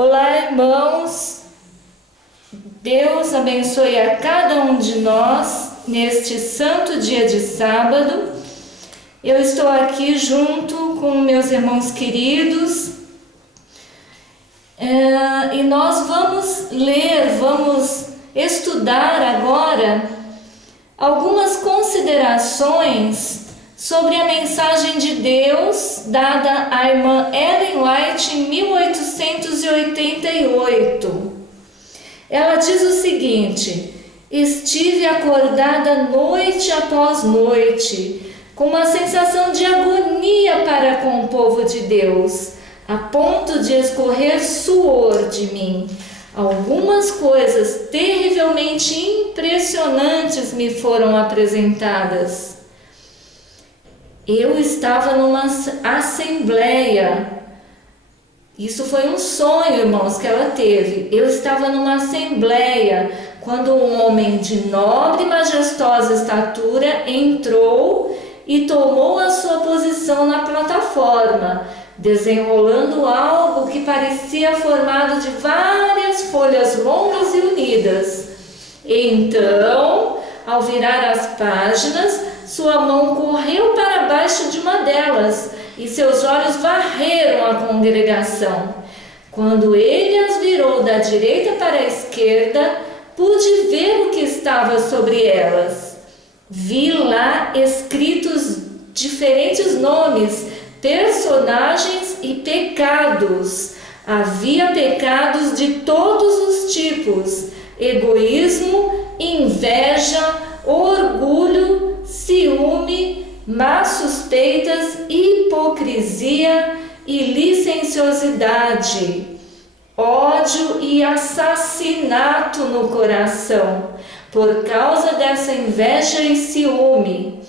Olá, irmãos. Deus abençoe a cada um de nós neste santo dia de sábado. Eu estou aqui junto com meus irmãos queridos e nós vamos estudar agora algumas considerações sobre a mensagem de Deus dada à irmã Ellen White em 1888. Ela diz o seguinte: estive acordada noite após noite, com uma sensação de agonia para com o povo de Deus, a ponto de escorrer suor de mim. Algumas coisas terrivelmente impressionantes me foram apresentadas. Eu estava numa assembleia. Isso foi um sonho, irmãos, que ela teve. Eu estava numa assembleia quando um homem de nobre e majestosa estatura entrou e tomou a sua posição na plataforma, desenrolando algo que parecia formado de várias folhas longas e unidas. Então, ao virar as páginas, sua mão correu para baixo de uma delas e seus olhos varreram a congregação. Quando ele as virou da direita para a esquerda, pude ver o que estava sobre elas. Vi lá escritos diferentes nomes, personagens e pecados. Havia pecados de todos os tipos: egoísmo, inveja, orgulho, ciúme, más suspeitas, hipocrisia e licenciosidade, ódio e assassinato no coração, por causa dessa inveja e ciúme.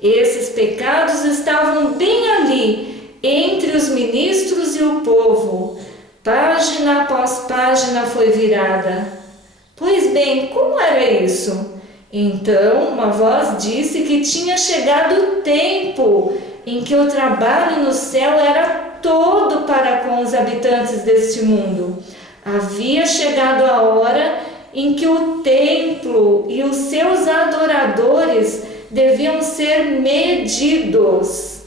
Esses pecados estavam bem ali, entre os ministros e o povo. Página após página foi virada. Pois bem, como era isso? Então, uma voz disse que tinha chegado o tempo em que o trabalho no céu era todo para com os habitantes deste mundo. Havia chegado a hora em que o templo e os seus adoradores deviam ser medidos.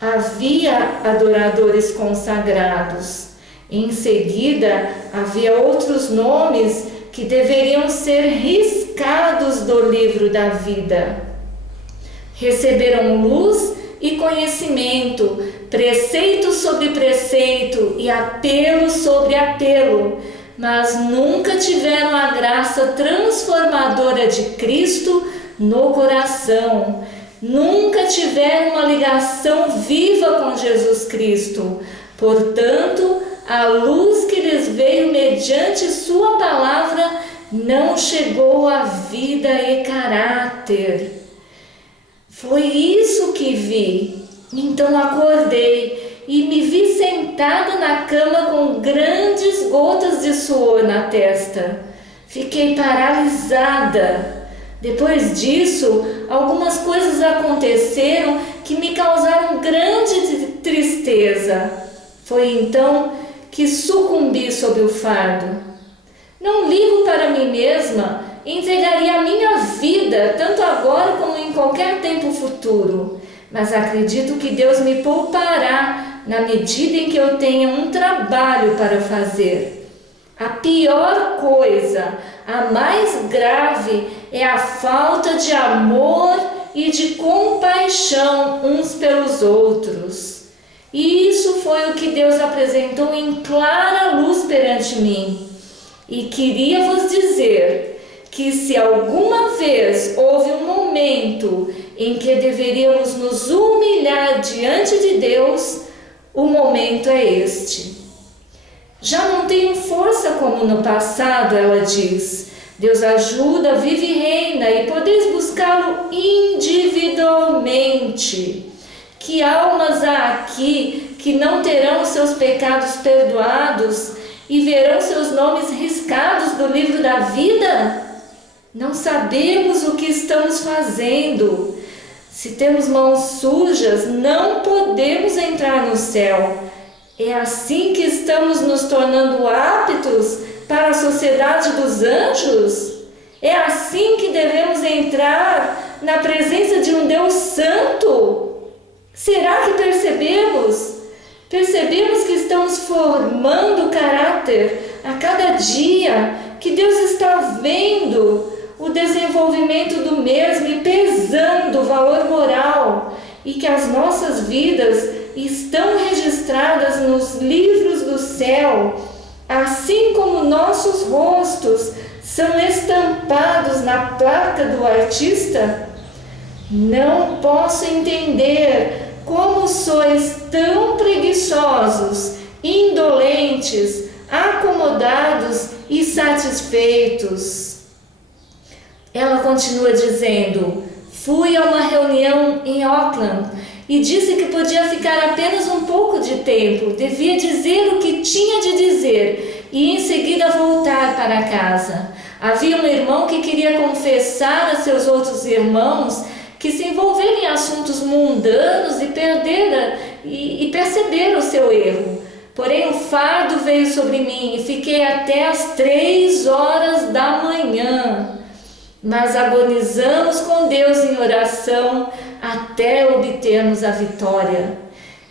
Havia adoradores consagrados. Em seguida, havia outros nomes que deveriam ser riscados do livro da vida. Receberam luz e conhecimento, preceito sobre preceito e apelo sobre apelo, mas nunca tiveram a graça transformadora de Cristo no coração. Nunca tiveram uma ligação viva com Jesus Cristo. Portanto, a luz que lhes veio mediante sua palavra não chegou à vida e caráter. Foi isso que vi. Então acordei e me vi sentada na cama com grandes gotas de suor na testa. Fiquei paralisada. Depois disso, algumas coisas aconteceram que me causaram grande tristeza. Foi então que sucumbi sob o fardo. Não ligo para mim mesma, entregaria a minha vida, tanto agora como em qualquer tempo futuro, mas acredito que Deus me poupará na medida em que eu tenha um trabalho para fazer. A pior coisa, a mais grave, é a falta de amor e de compaixão uns pelos outros. E isso foi o que Deus apresentou em clara luz perante mim. E queria vos dizer que se alguma vez houve um momento em que deveríamos nos humilhar diante de Deus, o momento é este. Já não tenho força como no passado, ela diz. Deus ajuda, vive e reina, e podeis buscá-lo individualmente. Que almas há aqui que não terão seus pecados perdoados e verão seus nomes riscados do livro da vida? Não sabemos o que estamos fazendo. Se temos mãos sujas, não podemos entrar no céu. É assim que estamos nos tornando aptos para a sociedade dos anjos? É assim que devemos entrar na presença de um Deus santo? Será que percebemos? Percebemos que estamos formando caráter a cada dia, que Deus está vendo o desenvolvimento do mesmo e pesando o valor moral, e que as nossas vidas estão registradas nos livros do céu, assim como nossos rostos são estampados na placa do artista? Não posso entender como sois tão preguiçosos, indolentes, acomodados e satisfeitos. Ela continua dizendo: fui a uma reunião em Auckland e disse que podia ficar apenas um pouco de tempo, devia dizer o que tinha de dizer e em seguida voltar para casa. Havia um irmão que queria confessar a seus outros irmãos que se envolveram em assuntos mundanos e perceberam o seu erro. Porém, o fardo veio sobre mim e fiquei até às 3 horas da manhã. Mas agonizamos com Deus em oração até obtermos a vitória.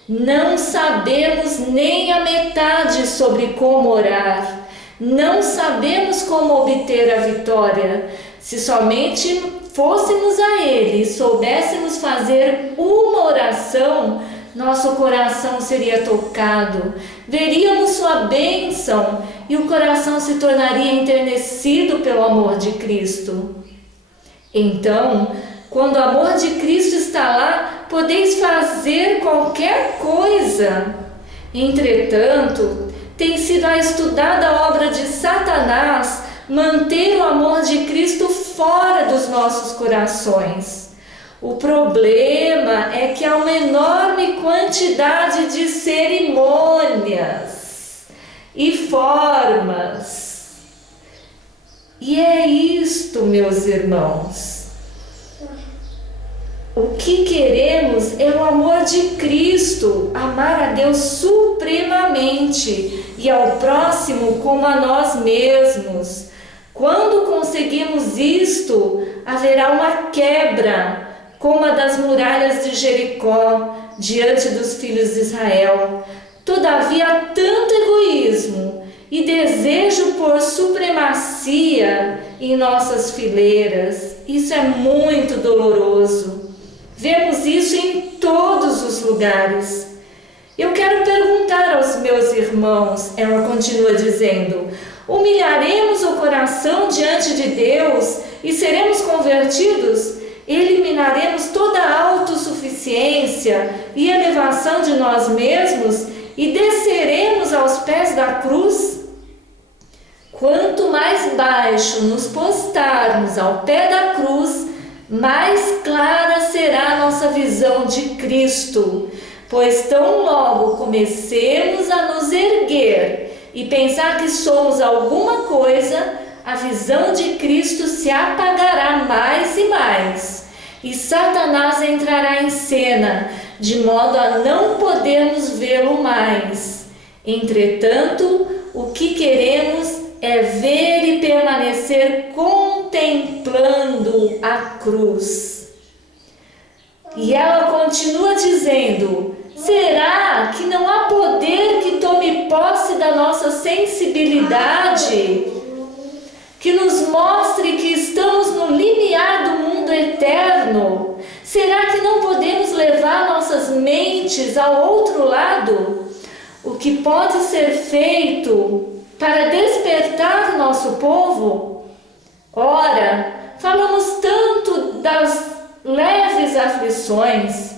Não sabemos nem a metade sobre como orar. Não sabemos como obter a vitória. Se somente fôssemos a Ele e soubéssemos fazer uma oração, nosso coração seria tocado, veríamos sua bênção e o coração se tornaria enternecido pelo amor de Cristo. Então, quando o amor de Cristo está lá, podeis fazer qualquer coisa. Entretanto, tem sido a estudada obra de Satanás manter o amor de Cristo fora dos nossos corações. O problema é que há uma enorme quantidade de cerimônias e formas. E é isto, meus irmãos. O que queremos é o amor de Cristo, amar a Deus supremamente e ao próximo como a nós mesmos. Quando conseguimos isto, haverá uma quebra, como a das muralhas de Jericó, diante dos filhos de Israel. Todavia, há tanto egoísmo e desejo por supremacia em nossas fileiras. Isso é muito doloroso. Vemos isso em todos os lugares. Eu quero perguntar aos meus irmãos, ela continua dizendo: humilharemos o coração diante de Deus e seremos convertidos? Eliminaremos toda a autossuficiência e elevação de nós mesmos e desceremos aos pés da cruz? Quanto mais baixo nos postarmos ao pé da cruz, mais clara será a nossa visão de Cristo, pois tão logo comecemos a nos erguer e pensar que somos alguma coisa, a visão de Cristo se apagará mais e mais, e Satanás entrará em cena, de modo a não podermos vê-lo mais. Entretanto, o que queremos é ver e permanecer contemplando a cruz. E ela continua dizendo: será que não há poder que tome posse da nossa sensibilidade, que nos mostre que estamos no limiar do mundo eterno? Será que não podemos levar nossas mentes ao outro lado? O que pode ser feito para despertar o nosso povo? Ora, falamos tanto das leves aflições.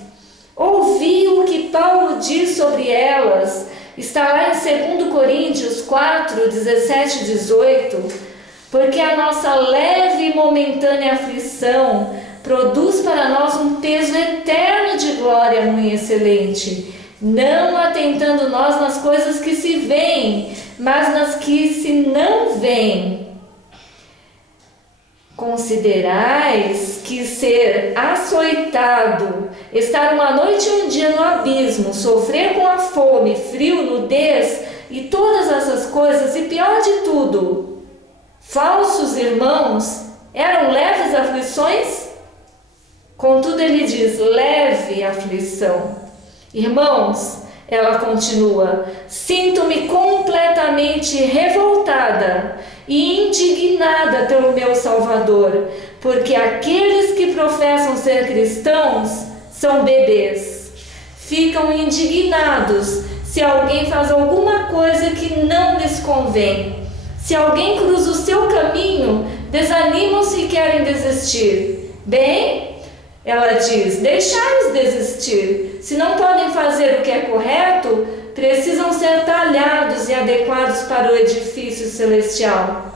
Ouvi o que Paulo diz sobre elas. Está lá em 2 Coríntios 4, 17 e 18. Porque a nossa leve e momentânea aflição produz para nós um peso eterno de glória muito excelente, não atentando nós nas coisas que se veem, mas nas que se não veem. Considerais que ser açoitado, estar uma noite e um dia no abismo, sofrer com a fome, frio, nudez e todas essas coisas, e pior de tudo, falsos irmãos, eram leves aflições? Contudo, ele diz, leve aflição. Irmãos, ela continua, sinto-me completamente revoltada e indignada pelo meu Salvador, porque aqueles que professam ser cristãos são bebês. Ficam indignados se alguém faz alguma coisa que não lhes convém. Se alguém cruza o seu caminho, desanimam-se e querem desistir. Bem, ela diz, deixai-os desistir. Se não podem fazer o que é correto, precisam ser talhados e adequados para o edifício celestial.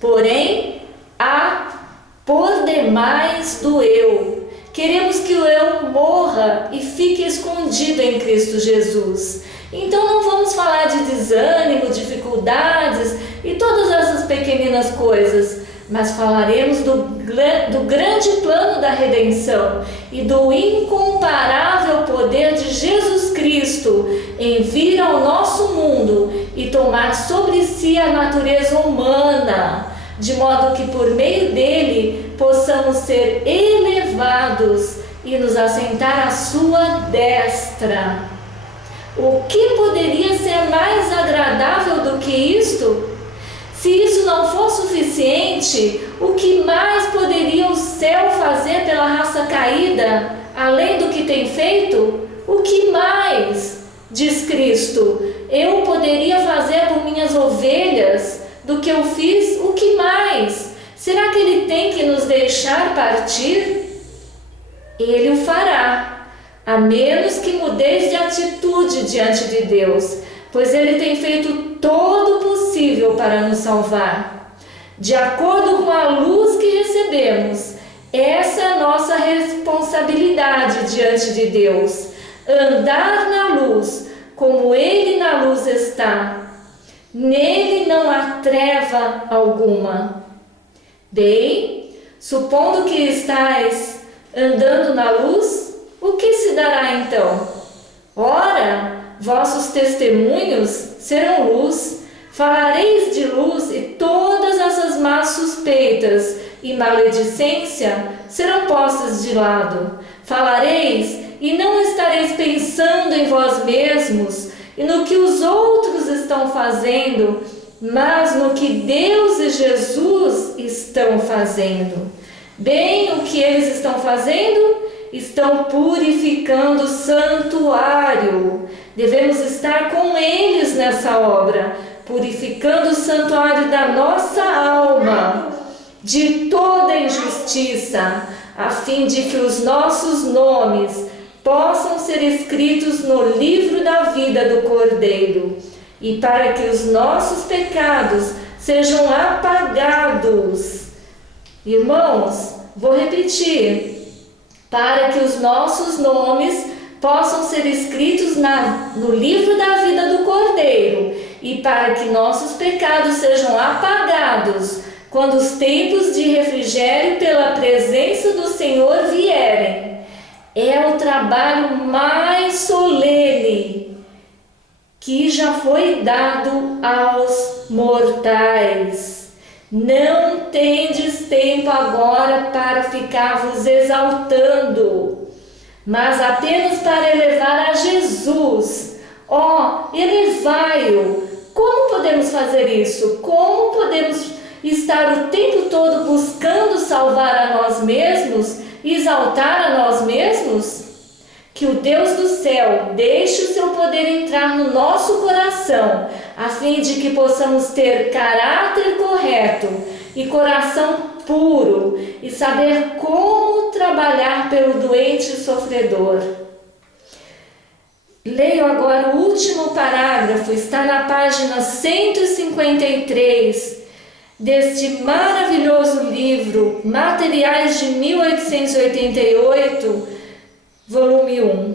Porém, há por demais do eu. Queremos que o eu morra e fique escondido em Cristo Jesus. Então não vamos falar de desânimo, dificuldades e todas essas pequeninas coisas, mas falaremos do grande plano da redenção e do incomparável poder de Jesus Cristo em vir ao nosso mundo e tomar sobre si a natureza humana, de modo que por meio dele possamos ser elevados e nos assentar à sua destra. O que poderia ser mais agradável do que isto? Se isso não for suficiente, o que mais poderia o céu fazer pela raça caída, além do que tem feito? O que mais, diz Cristo, eu poderia fazer por minhas ovelhas do que eu fiz? O que mais? Será que ele tem que nos deixar partir? Ele o fará, a menos que mudeis de atitude diante de Deus, pois ele tem feito todo o possível para nos salvar. De acordo com a luz que recebemos, essa é a nossa responsabilidade diante de Deus, andar na luz, como ele na luz está. Nele não há treva alguma. Bem, supondo que estais andando na luz, o que se dará então? Ora, vossos testemunhos serão luz, falareis de luz e todas essas más suspeitas e maledicência serão postas de lado. Falareis e não estareis pensando em vós mesmos e no que os outros estão fazendo, mas no que Deus e Jesus estão fazendo. Bem, o que eles estão fazendo? Estão purificando o santuário. Devemos estar com eles nessa obra, purificando o santuário da nossa alma de toda injustiça, a fim de que os nossos nomes possam ser escritos no livro da vida do Cordeiro, e para que os nossos pecados sejam apagados. Irmãos, vou repetir. Para que os nossos nomes possam ser escritos no livro da vida do Cordeiro e para que nossos pecados sejam apagados quando os tempos de refrigério pela presença do Senhor vierem. É o trabalho mais solene que já foi dado aos mortais. Não tendes tempo agora para ficar vos exaltando, mas apenas para elevar a Jesus. Elevai-o. Como podemos fazer isso? Como podemos estar o tempo todo buscando salvar a nós mesmos, exaltar a nós mesmos? Que o Deus do céu deixe o seu poder entrar no nosso coração, a fim de que possamos ter caráter correto e coração puro e saber como trabalhar pelo doente e sofredor. Leio agora o último parágrafo, está na página 153 deste maravilhoso livro, Materiais de 1888, volume 1.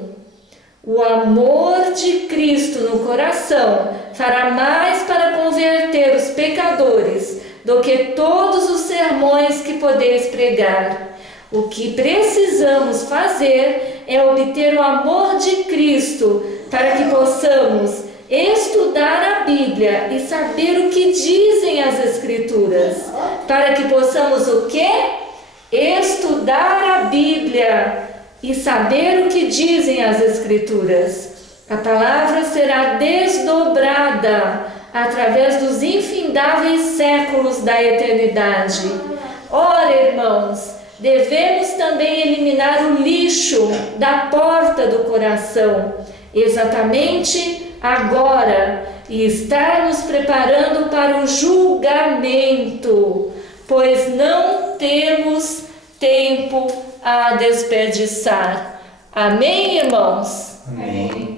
O amor de Cristo no coração fará mais para converter os pecadores do que todos os sermões que podeis pregar. O que precisamos fazer é obter o amor de Cristo, para que possamos estudar a Bíblia e saber o que dizem as Escrituras. Para que possamos o quê? Estudar a Bíblia e saber o que dizem as Escrituras. A palavra será desdobrada através dos infindáveis séculos da eternidade. Ora, irmãos, devemos também eliminar o lixo da porta do coração, exatamente agora, e estar nos preparando para o julgamento, pois não temos tempo a desperdiçar. Amém, irmãos? Amém.